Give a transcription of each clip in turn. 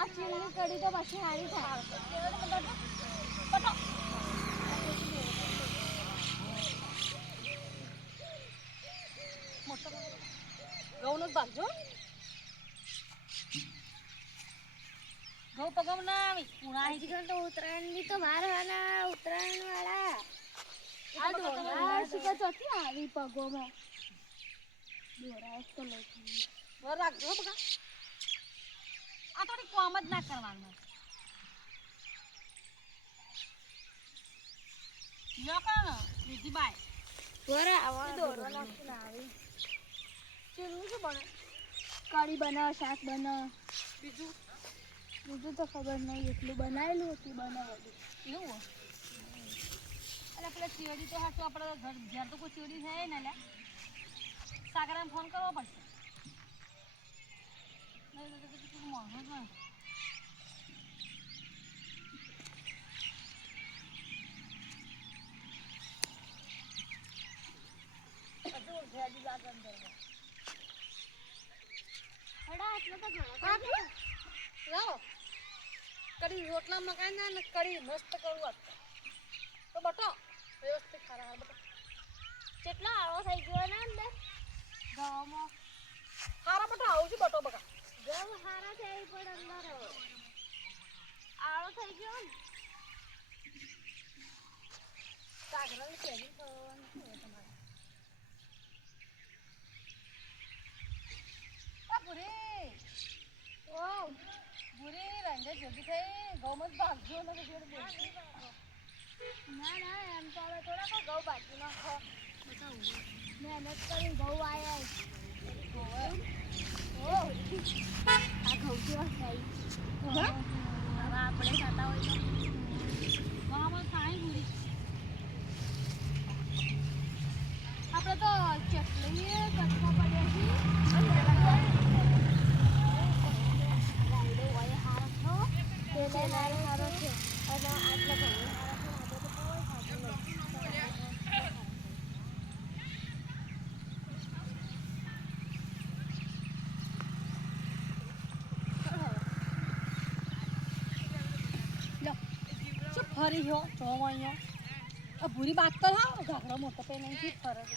આ ચીલની કડી તો પછી હારી થાય. ઘઉંનો જ ભાગજો. ઘઉં પગમ ના આવી આજકાલ તો ઉત્તરાયણની તો વાર વાળા ઉત્તરાયણ વાળા ચોથી આવી પગોમાં તો રાખજો બકા. આ થોડી કોમ જ ના કરવાનું. બીજી બાય કઢી બનાવ, શાક બનાવ, બીજું તો ખબર નહીં. એટલું બનાવેલું હતું બનાવેલું એવું. એટલે પેલા ચીવડી તો હાચું આપણે ઘર તો કોઈ ચીવડી છે ને લે સાગરાને ફોન કરવો પડશે. મોંઘું જ કડી રોટલા મકાઈ ના ને કડી મસ્ત કરું તો બટો વ્યવસ્થિત ખરા બટો. કેટલો આવો થઈ ગયો ને અંદર ગામમાં હારા બટો આવું છું બટો બકા. ગમ હારા થઈ પણ અંદર આવો થઈ ગયો ને સાગરાને ટ્રેનિંગ કરવાનું છે તમારે. ભૂરી રંગે ભેગી થઈ ગૌમત ભાગજો ને ના એમ તો હવે થોડા ઘઉં બાજુ નાખો મહેનત કરીને ઘઉં આવ્યા આ ઘઉં કેવા થાય હવે આપણે ખાતા હોય તો ખાઈ ભૂરી આપણે તો ચટણી કચવા પડ્યા છીએ. ફરી ગયો તો અહીંયા ભૂરી બાત તો હા ઘાઘરો મોટો પે નહીં ફરક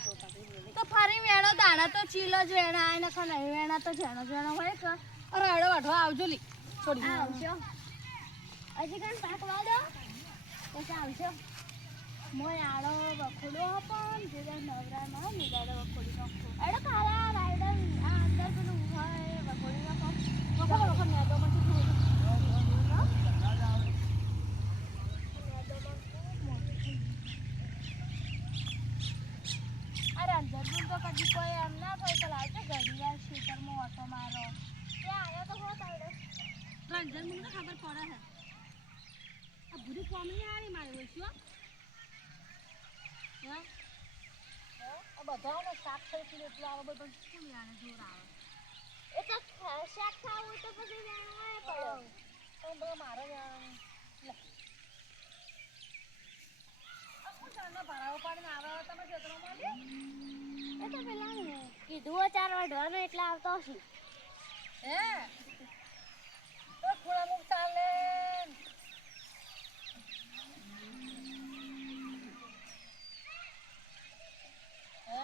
તો ફરી વેણો દાણા તો ચીલો જ વેણા આને ખને વેણા તો જેનો જેનો હોય કે અરે આડો વાઢવા આવજો લી છોડી આવજો હજી કાંઈ પાકવા દો પછી આવજો મોય આડો બખોડો પણ જે નવરામાં નિગાડો બખોડી એડો ખાલા રાઈડર આ અંદર પેલું હોય બખોડી નાખો વખત મેદોમાંથી થોડું રંજનબુન તો કદી કોઈ એમ ના થાય તો લાવજો ઘડી વાર ખેતરમાં ઓટો મારો ત્યાં આવ્યો તો હોત આવડે રંજનબુન તો ખબર પડે હે આ ભૂરી કોમની હારી મારી હોય શું હે આ બધાને શાક થઈ ગયું એટલે આવે બધું શું યાને જોર આવે એ તો શાક ખાવું તો પછી જાણવા પડે પણ બધો મારે લે ભરાવો પાડીને આવે તમે ખેતરોમાં લે એ તો પેલા કીધું 4 વાઢવાનું એટલે આવતો હશે હે તો ખોળા મુક ચાલે હે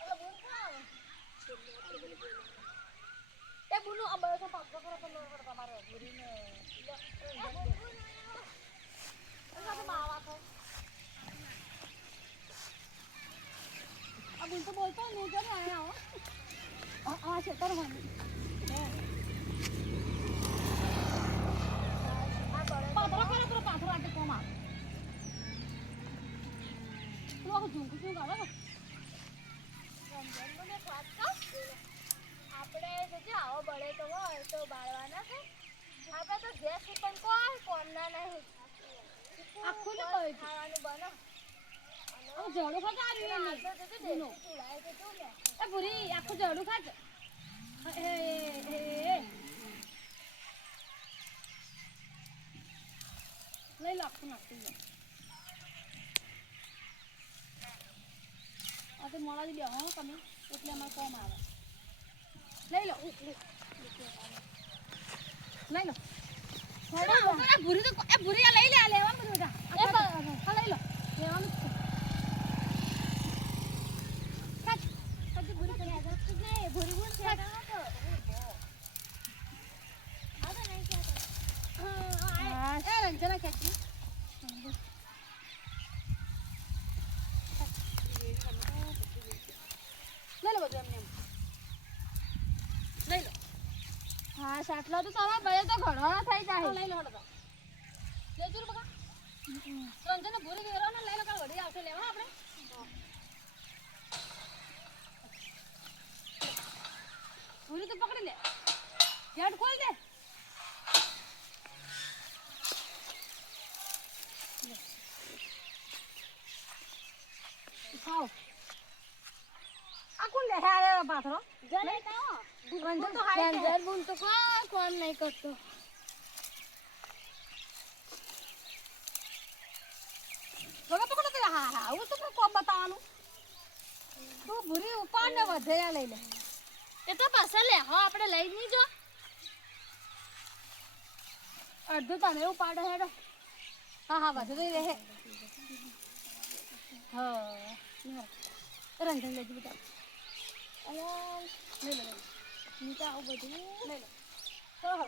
એટલે બૂન ખાવ એ બૂનું આ બધો પાકો કરો તો લોર કરો તમારે ભૂરીને માવા ખાય अब उनको बोलता हूँ नहीं कर आया हो आ चेतर वाली पाथरा करे तो पाथरा आटे को मार तो वो झुंकू क्यों गावा રંજનબુને વાત કહું આપણે જો આવો બળે તો હોય તો બાળવાના છે આપણે તો જે પણ કોઈ કોમના નહીં આખું ને કહે ખાવાનું બનો જડું ખાતા આવ્યું એ ભૂરી આખું જડું ખાત લઈ લાગતું નાખતું રાતે મોડાથી બેહો હો તમે એટલે અમારે કોમ આવે લઈ લો લઈ લો ભૂરી તો એ ભૂરી આ લઈ લે આ લેવાનું બધું બેટા આ લઈ લો લેવાનું જ છે કાચ ભૂરી કરી ભૂરી ભૂરી છે આ તો નહીં છે હા એ રંજના ખેંચી લઈ લો બધું એમને એમ લઈ લો હા સાટલો તો તમારા ભાઈ તો ઘણો થઈ જાય લઈ લો હડો લેજો રે બકા રંજના ભૂરી વેરો ને લઈ લો કાલ વડી આવશે લેવા આપણે ભૂરી તો પકડી લે ગેટ ખોલ દે ખાઓ આ કોણ લે હે પાથરો જલે તો રંજન તો હાઈ છે ડેન્જર બૂન તો કોઈ કોણ નહીં કરતો બગા પકડો તે હા હા હું તો કોમ બતાવવાનું તું ભૂરી ઉપાડ ને વધેયા લઈ લે એ તો પાછા લે હો આપણે લઈ નહીં જો અડધું તને ઉપાડે હેડો હા હા વધુ તો રહે હા રંજન લેજો બેટા અરે લઈ લો હું તો આવું બધું લઈ લો તો હો